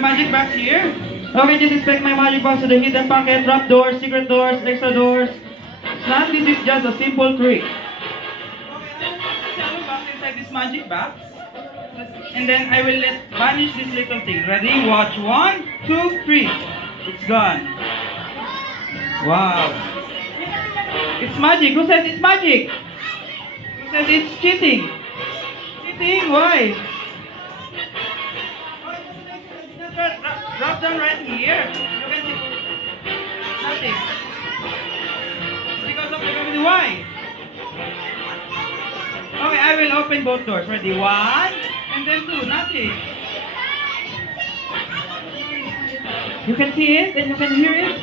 Magic box here. Okay, just inspect my magic box to the hidden pocket, trap doors, secret doors, extra doors. It's not, this is just a simple trick. Okay, I will box inside this magic box. And then I will let vanish this little thing. Ready? Watch. 1, 2, 3. It's gone. Wow. It's magic. Who says it's magic? Who says it's cheating? Cheating? Why? Drop down right here. You can see nothing. Because of the gravity. Why? Okay, I will open both doors. Ready? 1 and then 2. Nothing. You can see it and you can hear it.